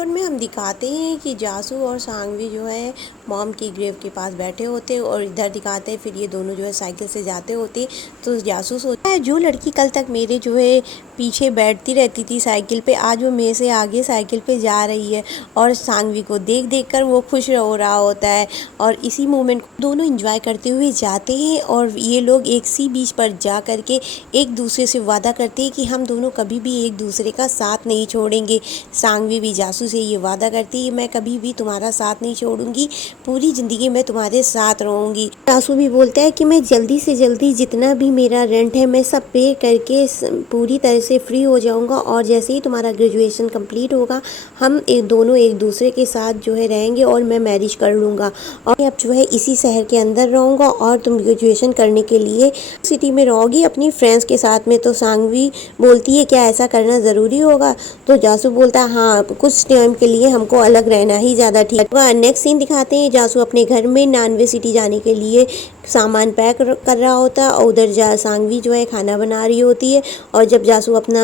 और में हम दिखाते हैं कि जासू और सांगवी जो है मॉम की ग्रेव के पास बैठे होते हैं और इधर दिखाते हैं फिर ये दोनों जो है साइकिल से जाते होते। तो जासू सोचता है जो लड़की कल तक मेरे जो है पीछे बैठती रहती थी साइकिल पे, आज वो मेरे से आगे साइकिल पे जा रही है। और सांगवी को देख देख कर वो खुश हो रहा होता है और इसी मोमेंट को दोनों इंजॉय करते हुए जाते हैं। और ये लोग एक सी बीच पर जा कर के एक दूसरे से वादा करते हैं कि हम दोनों कभी भी एक दूसरे का साथ नहीं छोड़ेंगे। सांगवी भी जासू से ये वादा करती है मैं कभी भी तुम्हारा साथ नहीं छोड़ूंगी, पूरी ज़िंदगी में तुम्हारे साथ रहूंगी। जासू भी बोलता है कि मैं जल्दी से जल्दी जितना भी मेरा रेंट है मैं सब पे करके पूरी तरह से फ्री हो जाऊंगा और जैसे ही तुम्हारा ग्रेजुएशन कंप्लीट होगा हम दोनों एक दूसरे के साथ जो है रहेंगे और मैं मैरिज कर लूँगा और अब जो है इसी शहर के अंदर रहूँगा और तुम ग्रेजुएशन करने के लिए सिटी में रहोगी अपनी फ्रेंड्स के साथ में। तो सांगवी बोलती है क्या ऐसा करना ज़रूरी होगा? तो जासू बोलता है हाँ, कुछ टाइम के लिए हमको अलग रहना ही ज़्यादा ठीक होगा। नेक्स्ट सीन दिखाते हैं जासू अपने घर में नानवे सिटी जाने के लिए सामान पैक कर रहा होता है और उधर सांगवी जो है खाना बना रही होती है। और जब जासू अपना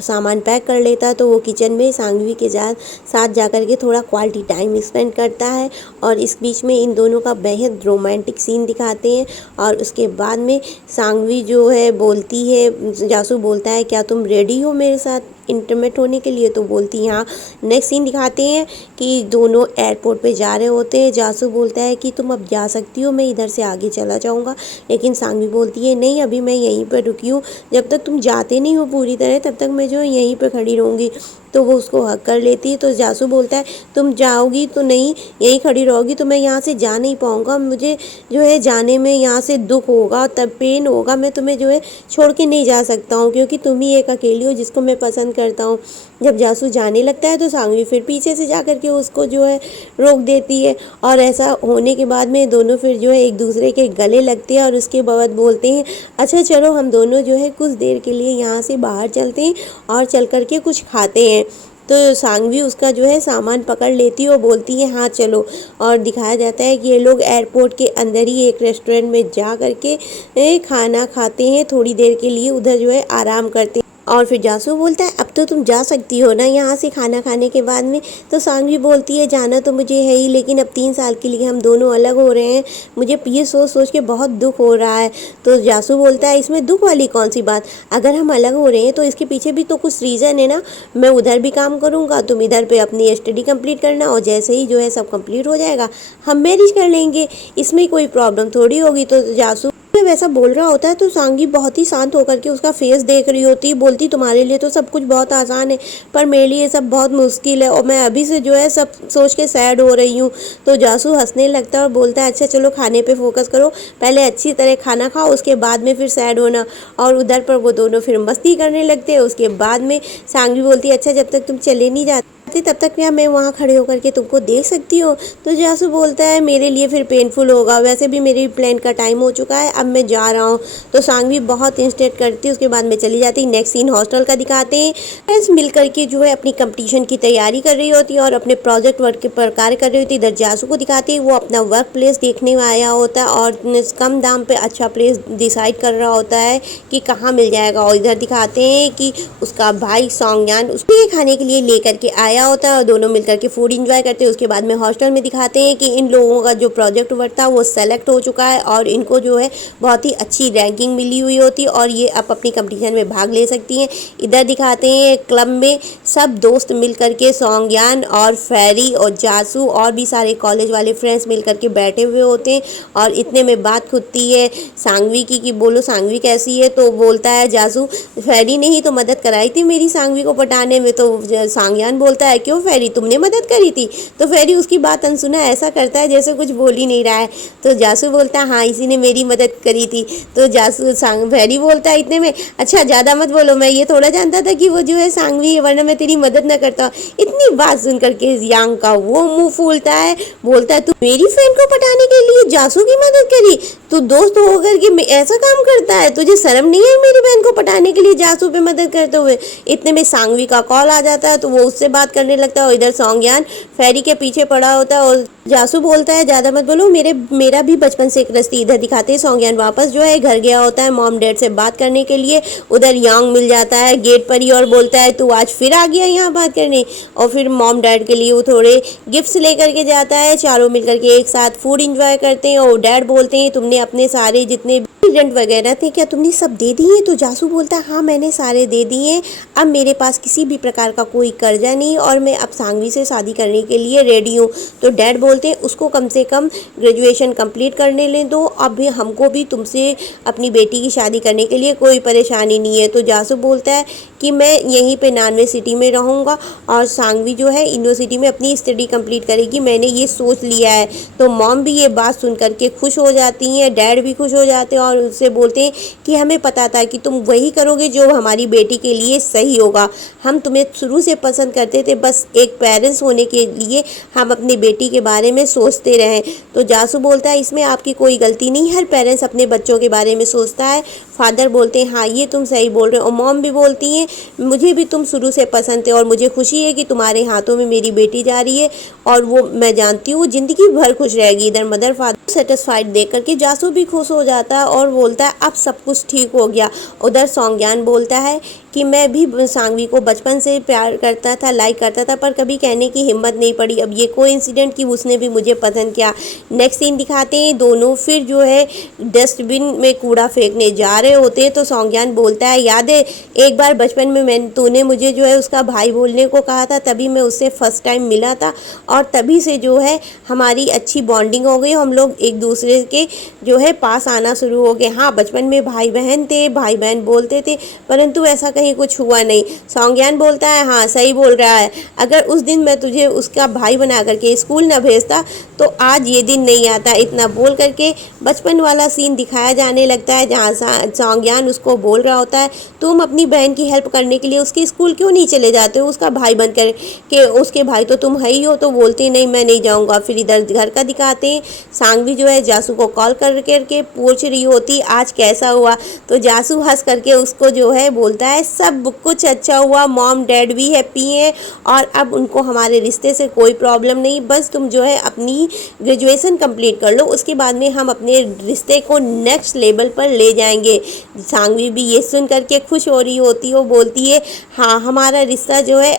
सामान पैक कर लेता है तो वो किचन में सांगवी के साथ जाकर के थोड़ा क्वालिटी टाइम स्पेंड करता है और इस बीच में इन दोनों का बेहद रोमांटिक सीन दिखाते हैं। और उसके बाद में सांगवी जो है बोलती है, जासू बोलता है क्या तुम रेडी हो मेरे साथ इंटीमेट होने के लिए? तो बोलती है हाँ। नेक्स्ट सीन दिखाते हैं कि दोनों एयरपोर्ट पे जा रहे होते हैं। जासू बोलता है कि तुम अब जा सकती हो, मैं इधर से आगे चला जाऊंगा। लेकिन सांगवी बोलती है नहीं, अभी मैं यहीं पर रुकी हूँ, जब तक तुम जाते नहीं हो पूरी तरह तब तक मैं जो यहीं पर खड़ी रहूँगी। तो वो उसको हक कर लेती है। तो जासू बोलता है तुम जाओगी तो नहीं, यहीं खड़ी रहोगी तो मैं यहाँ से जा नहीं पाऊँगा, मुझे जो है जाने में यहाँ से दुख होगा, तब पेन होगा, मैं तुम्हें जो है छोड़ के नहीं जा सकता हूँ क्योंकि तुम ही एक अकेली हो जिसको मैं पसंद करता हूँ। जब जासू जाने लगता है तो सांगवी फिर पीछे से जा कर के उसको जो है रोक देती है और ऐसा होने के बाद में दोनों फिर जो है एक दूसरे के गले लगते हैं और उसके बाद बोलते हैं अच्छा चलो हम दोनों जो है कुछ देर के लिए यहाँ से बाहर चलते हैं और चल कर के कुछ खाते हैं। तो सांगवी उसका जो है सामान पकड़ लेती है और बोलती है हाँ चलो। और दिखाया जाता है कि ये लोग एयरपोर्ट के अंदर ही एक रेस्टोरेंट में जा करके खाना खाते हैं, थोड़ी देर के लिए उधर जो है आराम करते हैं। और फिर जासू बोलता है अब तो तुम जा सकती हो ना यहाँ से खाना खाने के बाद में? तो सांगवी बोलती है जाना तो मुझे है ही, लेकिन अब 3 साल के लिए हम दोनों अलग हो रहे हैं, मुझे ये सोच सोच के बहुत दुख हो रहा है। तो जासू बोलता है इसमें दुख वाली कौन सी बात, अगर हम अलग हो रहे हैं तो इसके पीछे भी तो कुछ रीज़न है ना, मैं उधर भी काम करूँगा, तुम इधर पे अपनी स्टडी कंप्लीट करना और जैसे ही जो है सब कंप्लीट हो जाएगा हम मैरिज कर लेंगे, इसमें कोई प्रॉब्लम थोड़ी होगी। तो जासू वैसा बोल रहा होता है तो सांगी बहुत ही शांत होकर के उसका फेस देख रही होती है, बोलती तुम्हारे लिए तो सब कुछ बहुत आसान है पर मेरे लिए सब बहुत मुश्किल है और मैं अभी से जो है सब सोच के सैड हो रही हूँ। तो जासू हंसने लगता है और बोलता है अच्छा चलो खाने पे फोकस करो, पहले अच्छी तरह खाना खाओ उसके बाद में फिर सैड होना। और उधर पर वो दोनों फिर मस्ती करने लगते हैं। उसके बाद में सांगी बोलती है अच्छा जब तक तुम चले नहीं जाते तब तक क्या मैं वहाँ खड़े होकर के तुमको देख सकती हूँ? तो जासू बोलता है मेरे लिए फिर पेनफुल होगा, वैसे भी मेरी प्लेन का टाइम हो चुका है, अब मैं जा रहा हूँ। तो सांगवी बहुत इंस्टेट करती है, उसके बाद में चली जाती है। नेक्स्ट सीन हॉस्टल का दिखाते हैं, फ्रेंड्स मिल करके जो है अपनी कंपटीशन की तैयारी कर रही होती है और अपने प्रोजेक्ट वर्क के पर कार्य कर रही होती है। इधर जासू को दिखाती है वो अपना वर्क प्लेस देखने में आया होता है और कम दाम पर अच्छा प्लेस डिसाइड कर रहा होता है कि कहाँ मिल जाएगा। और इधर दिखाते हैं कि उसका भाई सॉन्गयान उसको खाने के लिए लेकर के आया होता है और दोनों मिलकर के फूड एंजॉय करते हैं। उसके बाद में हॉस्टल में दिखाते हैं कि इन लोगों का जो प्रोजेक्ट वर्क था वो सेलेक्ट हो चुका है और इनको जो है बहुत ही अच्छी रैंकिंग मिली हुई होती है और ये अब अपनी कंपटीशन में भाग ले सकती हैं। इधर दिखाते हैं क्लब में सब दोस्त मिल करके सॉन्गयान और फेरी और जासू और भी सारे कॉलेज वाले फ्रेंड्स मिल करके बैठे हुए होते हैं और इतने में बात खुदती है सांगवी की कि बोलो सांगवी कैसी है? तो बोलता है जासू फेरी ने ही तो मदद कराई थी मेरी सांगवी को पटाने में। तो सॉन्गयान बोलता है क्यों फेरी तुमने मदद करी थी? तो फेरी उसकी बात अनसुना ऐसा करता है जैसे कुछ बोल ही नहीं रहा है। तो जासू बोलता है हाँ इसी ने मेरी मदद करी थी। तो जासू फेरी बोलता है इतने में अच्छा ज़्यादा मत बोलो, मैं ये थोड़ा जानता था कि वो जो है सांगवी है वरना मैं तेरी मदद न करता। इतनी बात सुन करके यांग का वो मुँह फूलता है, बोलता है तू मेरी फ्रेंड को पटाने के लिए जासू की मदद करी? तू दोस्त होकर के ऐसा काम करता है, तुझे शर्म नहीं है मेरी बहन को पटाने के लिए जासू पे मदद करते हुए। इतने में सांगवी का कॉल आ जाता है तो वो उससे बात करने लगता है और इधर सौंज्ञान फेरी के पीछे पड़ा होता है और जासू बोलता है ज्यादा मत बोलो, मेरा भी बचपन से एक रस्ती। इधर दिखाते हैं सौंज्ञान वापस जो है घर गया होता है मॉम डैड से बात करने के लिए। उधर यांग मिल जाता है गेट पर ही और बोलता है तू आज फिर आ गया यहाँ बात करने। और फिर मॉम डैड के लिए वो थोड़े गिफ्ट्स लेकर के जाता है, चारों मिलकर के एक साथ फूड इंजॉय करते हैं। और डैड बोलते हैं तुमने अपने सारे जितने प्रेजेंट वगैरह थे क्या तुमने सब दे दिए? तो जासू बोलता है हाँ मैंने सारे दे दिए, अब मेरे पास किसी भी प्रकार का कोई कर्जा नहीं और मैं अब सांगवी से शादी करने के लिए रेडी हूँ। तो डैड बोलते हैं उसको कम से कम ग्रेजुएशन कंप्लीट करने ले दो, अब भी हमको भी तुमसे अपनी बेटी की शादी करने के लिए कोई परेशानी नहीं है। तो जासू बोलता है कि मैं यहीं पे नानवे सिटी में रहूँगा और सांगवी जो है यूनिवर्सिटी में अपनी स्टडी कंप्लीट करेगी, मैंने ये सोच लिया है। तो मॉम भी ये बात सुन करके खुश हो जाती हैं, डैड भी खुश हो जाते हैं और उससे बोलते हैं कि हमें पता था कि तुम वही करोगे जो हमारी बेटी के लिए सही होगा, हम तुम्हें शुरू से पसंद करते थे, बस एक पेरेंट्स होने के लिए हम अपनी बेटी के बारे में सोचते रहें। तो जासू बोलता है इसमें आपकी कोई गलती नहीं, हर पेरेंट्स अपने बच्चों के बारे में सोचता है। फादर बोलते हैं हाँ ये तुम सही बोल रहे हो। और मॉम भी बोलती हैं मुझे भी तुम शुरू से पसंद थे और मुझे खुशी है कि तुम्हारे हाथों में मेरी बेटी जा रही है और वो मैं जानती हूँ ज़िंदगी भर खुश रहेगी। इधर मदर फादर सेटिस्फाइड देख करके जासू भी खुश हो जाता है और बोलता है अब सब कुछ ठीक हो गया। उधर सौंज्ञान बोलता है कि मैं भी सांगवी को बचपन से प्यार करता था, लाइक करता था, पर कभी कहने की हिम्मत नहीं पड़ी। अब ये कोइंसिडेंट कि उसने भी मुझे पसंद किया। नेक्स्ट सीन दिखाते हैं दोनों फिर जो है डस्टबिन में कूड़ा फेंकने जा रहे होते हैं। तो सौंज्ञान बोलता है याद है एक बार बचपन में तूने मुझे जो है उसका भाई बोलने को कहा था, तभी मैं उससे फर्स्ट टाइम मिला था और तभी से जो है हमारी अच्छी बॉन्डिंग हो गई, हम लोग एक दूसरे के जो है पास आना शुरू हो गए। हाँ बचपन में भाई बहन थे, भाई बहन बोलते थे, परंतु ऐसा कहीं कुछ हुआ नहीं। सौंज्ञान बोलता है हाँ सही बोल रहा है, अगर उस दिन मैं तुझे उसका भाई बना करके स्कूल न भेजता तो आज ये दिन नहीं आता। इतना बोल करके बचपन वाला सीन दिखाया जाने लगता है जहाँ सौंज्ञान उसको बोल रहा होता है तुम अपनी बहन की हेल्प करने के लिए उसके स्कूल क्यों नहीं चले जाते हो, उसका भाई बन कर के, उसके भाई तो तुम है ही हो। तो बोलते नहीं मैं नहीं जाऊँगा। फिर इधर घर का दिखाते हैं सांगवी जो है जासू को कॉल करके पूछ रही होती आज कैसा हुआ। तो जासू हंस करके उसको जो है बोलता है सब कुछ अच्छा हुआ, मॉम डैड भी हैप्पी हैं और अब उनको हमारे रिश्ते से कोई प्रॉब्लम नहीं, बस तुम जो है अपनी ग्रेजुएशन कंप्लीट कर लो, उसके बाद में हम अपने रिश्ते को नेक्स्ट लेवल पर ले जाएंगे। सांगवी भी ये सुन करके खुश हो रही होती है, बोलती है हाँ हमारा रिश्ता जो है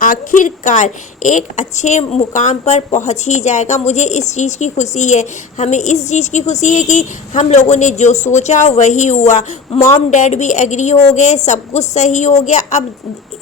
आखिरकार एक अच्छे मुकाम पर पहुंच ही जाएगा। मुझे इस चीज़ की खुशी है, हमें इस चीज़ की खुशी है कि हम लोगों ने जो सोचा वही हुआ, मॉम डैड भी एग्री हो गए, सब कुछ सही हो गया। अब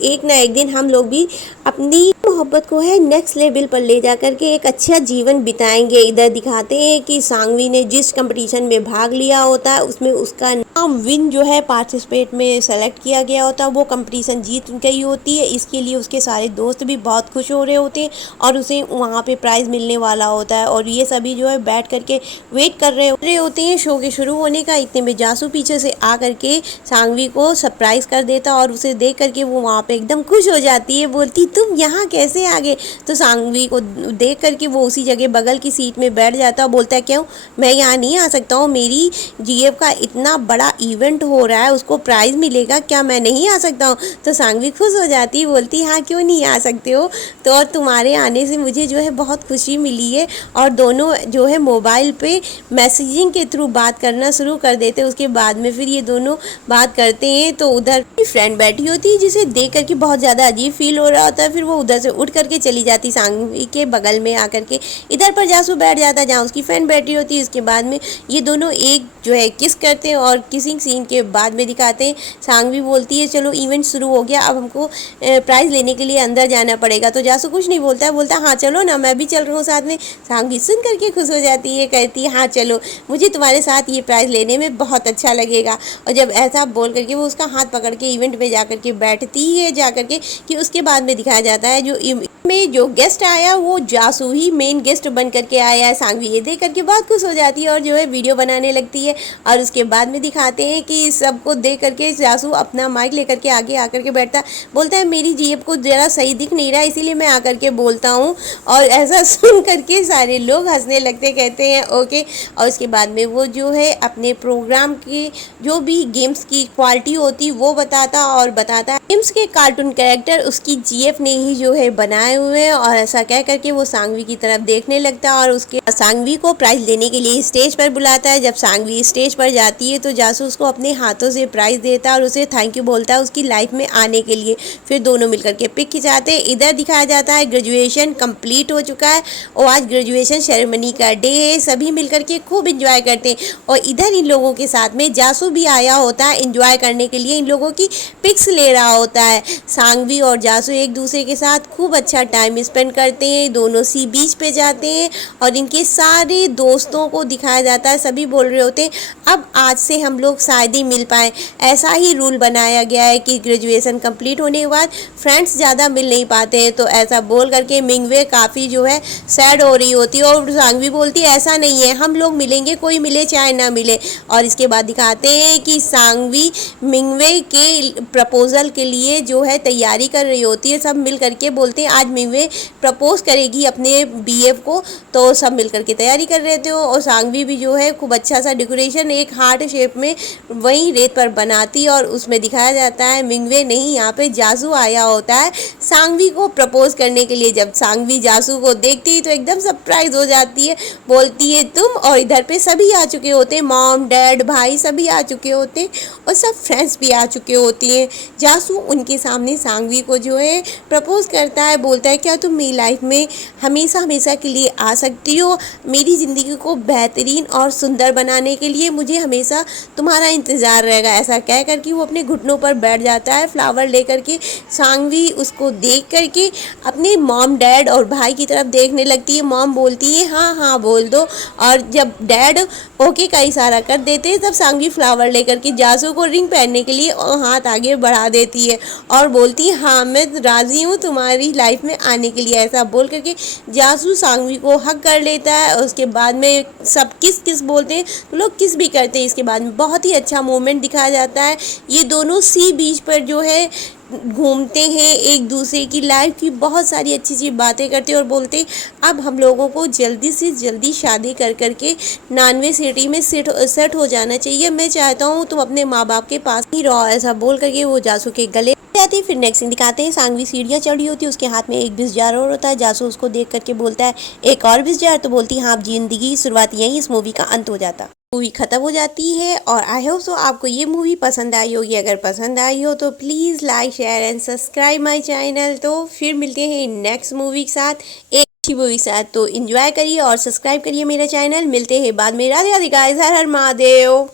एक ना एक दिन हम लोग भी अपनी मोहब्बत को है नेक्स्ट लेवल पर ले जा करके एक अच्छा जीवन बिताएंगे। इधर दिखाते हैं कि सांगवी ने जिस कंपटीशन में भाग लिया होता है उसमें उसका नाम विन जो है पार्टिसिपेट में सेलेक्ट किया गया होता है, वो कंपटीशन जीत गई होती है। इसके लिए उसके सारे दोस्त भी बहुत खुश हो रहे होते हैं और उसे वहाँ पे प्राइज़ मिलने वाला होता है और ये सभी जो है बैठ करके वेट कर रहे होते हैं शो के शुरू होने का। इतने में जासू पीछे से आ करके सांगवी को सरप्राइज़ कर देता और उसे देख करके वो वहाँ पे एकदम खुश हो जाती है, बोलती तुम यहाँ कैसे आ गए। तो सांगवी को देख करके वो उसी जगह बगल की सीट में बैठ जाता है, बोलता है क्यों मैं यहाँ नहीं आ सकता हूँ, मेरी जीएफ का इतना बड़ा इवेंट हो रहा है उसको प्राइज़ मिलेगा, क्या मैं नहीं आ सकता हूँ। तो सांगवी खुश हो जाती है, बोलती हाँ क्यों नहीं आ सकते हो, तो और तुम्हारे आने से मुझे जो है बहुत खुशी मिली है। और दोनों जो है मोबाइल पे मैसेजिंग के थ्रू बात करना शुरू कर देते हैं। उसके बाद में फिर ये दोनों बात करते हैं तो उधर फ्रेंड बैठी होती है जिसे देख करके बहुत ज़्यादा अजीब फील हो रहा होता है। फिर वो उधर से उठ करके चली जाती सांगवी के बगल में आकर के, इधर पर जासू बैठ जाता है जहाँ उसकी फ्रेंड बैठी होती है। इसके बाद में ये दोनों एक जो है किस करते हैं और किसिंग सीन के बाद में दिखाते हैं सांगवी बोलती है चलो इवेंट शुरू हो गया, अब हमको प्राइज़ लेने के लिए अंदर जाना पड़ेगा। तो जासू कुछ नहीं बोलता है, बोलता हाँ चलो ना मैं भी चल रहा हूँ साथ में। सांगवी सुन करके खुश हो जाती है, कहती है हाँ चलो मुझे तुम्हारे साथ ये प्राइज़ लेने में बहुत अच्छा लगेगा। और जब ऐसा बोल करके वो उसका हाथ पकड़ के इवेंट में जा करके बैठती है जा करके कि उसके बाद में दिखाया जाता है जो गेस्ट आया वो जासू ही मेन गेस्ट बन करके आया है। सांगवी ये देख करके बहुत खुश हो जाती है और जो है वीडियो बनाने लगती है और उसके बाद में दिखा दिखाते हैं कि सबको देख करके जासू अपना माइक लेकर के आगे आकर के बैठता, बोलता है मेरी जेब को ज़रा सही दिख नहीं रहा इसीलिए मैं आकर के बोलता हूँ। और ऐसा सुन करके सारे लोग हंसने लगते, कहते हैं ओके। और उसके बाद में वो जो है अपने प्रोग्राम की जो भी गेम्स की क्वालिटी होती वो बताता और बताता है गेम्स के कार्टून कैरेक्टर उसकी जीएफ ने ही जो है बनाए हुए हैं। और ऐसा कह करके वो सांगवी की तरफ देखने लगता है और उसके सांगवी को प्राइज लेने के लिए स्टेज पर बुलाता है। जब सांगवी स्टेज पर जाती है तो जासू उसको अपने हाथों से प्राइज देता है और उसे थैंक यू बोलता है उसकी लाइफ में आने के लिए। फिर दोनों मिलकर के पिक खिंचाते हैं। इधर दिखाया जाता है ग्रेजुएशन कंप्लीट हो चुका है और आज ग्रेजुएशन सेरेमनी का डे है, सभी मिलकर के खूब इंजॉय करते हैं। और इधर इन लोगों के साथ में जासू भी आया होता है इंजॉय करने के लिए, इन लोगों की पिक्स ले रहा होता है। सांगवी और जासू एक दूसरे के साथ खूब अच्छा टाइम स्पेंड करते हैं, दोनों सी बीच पे जाते हैं और इनके सारे दोस्तों को दिखाया जाता है। सभी बोल रहे होते हैं अब आज से हम लोग शायद ही मिल पाए, ऐसा ही रूल बनाया गया है कि ग्रेजुएशन कंप्लीट होने के बाद फ्रेंड्स ज़्यादा मिल नहीं पाते हैं। तो ऐसा बोल करके मिंगवे काफ़ी जो है सैड हो रही होती है और सांगवी बोलती है ऐसा नहीं है, हम लोग मिलेंगे, कोई मिले चाहे ना मिले। और इसके बाद दिखाते हैं कि सांगवी मिंगवे के प्रपोजल के लिए जो है तैयारी कर रही होती है। सब मिल करके बोलते हैं आज मिंगवे प्रपोज करेगी अपने बीएफ को, तो सब मिल करके तैयारी कर रहे थे। और सांगवी भी जो है खूब अच्छा सा डेकोरेशन एक हार्ट शेप में वहीं रेत पर बनाती और उसमें दिखाया जाता है मिंगवे नहीं, यहाँ पे जासू आया होता है सांगवी को प्रपोज करने के लिए। जब सांगवी जासू को देखती है तो एकदम सरप्राइज हो जाती है, बोलती है तुम, और इधर पे सभी आ चुके होते हैं, मॉम डैड भाई सभी आ चुके होते हैं और सब फ्रेंड्स भी आ चुके होती हैं। जासू उनके सामने सांगवी को जो है प्रपोज करता है, बोलता है क्या तुम मेरी लाइफ में हमेशा हमेशा के लिए आ सकती हो, मेरी ज़िंदगी को बेहतरीन और सुंदर बनाने के लिए मुझे हमेशा तुम्हारा इंतज़ार रहेगा। ऐसा कह कर के वो अपने घुटनों पर बैठ जाता है फ्लावर लेकर के। सांगवी उसको देख करके अपने मॉम डैड और भाई की तरफ देखने लगती है। मॉम बोलती है हाँ हाँ बोल दो, और जब डैड ओके का इशारा कर देते हैं तब सांगवी फ्लावर लेकर के जासू को रिंग पहनने के लिए हाथ आगे बढ़ा देती है और बोलती है हाँ मैं राज़ी हूँ तुम्हारी लाइफ में आने के लिए। ऐसा बोल करके जासू सांगवी को हक कर लेता है और उसके बाद में सब किस किस बोलते हैं तो लोग किस भी करते हैं। इसके बाद में बहुत ही अच्छा मोमेंट दिखाया जाता है, ये दोनों सी बीच पर जो है घूमते हैं, एक दूसरे की लाइफ की बहुत सारी अच्छी अच्छी बातें करते हैं और बोलते अब हम लोगों को जल्दी से जल्दी शादी कर करके नानवे सिटी में सेट हो जाना चाहिए, मैं चाहता हूँ तुम अपने माँ बाप के पास ही रहो। ऐसा बोल करके वो जासू के गले जाती है। फिर नेक्स्ट सीन दिखाते हैं सांगवी सीढ़ियाँ चढ़ी होती है, उसके हाथ में एक बिस जार और होता है। जासू उसको देख करके बोलता है एक और बिस जार, तो बोलती है हाँ जिंदगी की शुरुआत यहीं इस मूवी का अंत हो जाता। मूवी ख़त्म हो जाती है और आई होप सो आपको ये मूवी पसंद आई होगी। अगर पसंद आई हो तो please like share and subscribe my channel. तो फिर मिलते हैं नेक्स्ट मूवी के साथ, एक अच्छी मूवी के साथ। तो एंजॉय करिए और सब्सक्राइब करिए मेरा चैनल। मिलते हैं बाद में। राधे राधे गाइस, हर हर महादेव।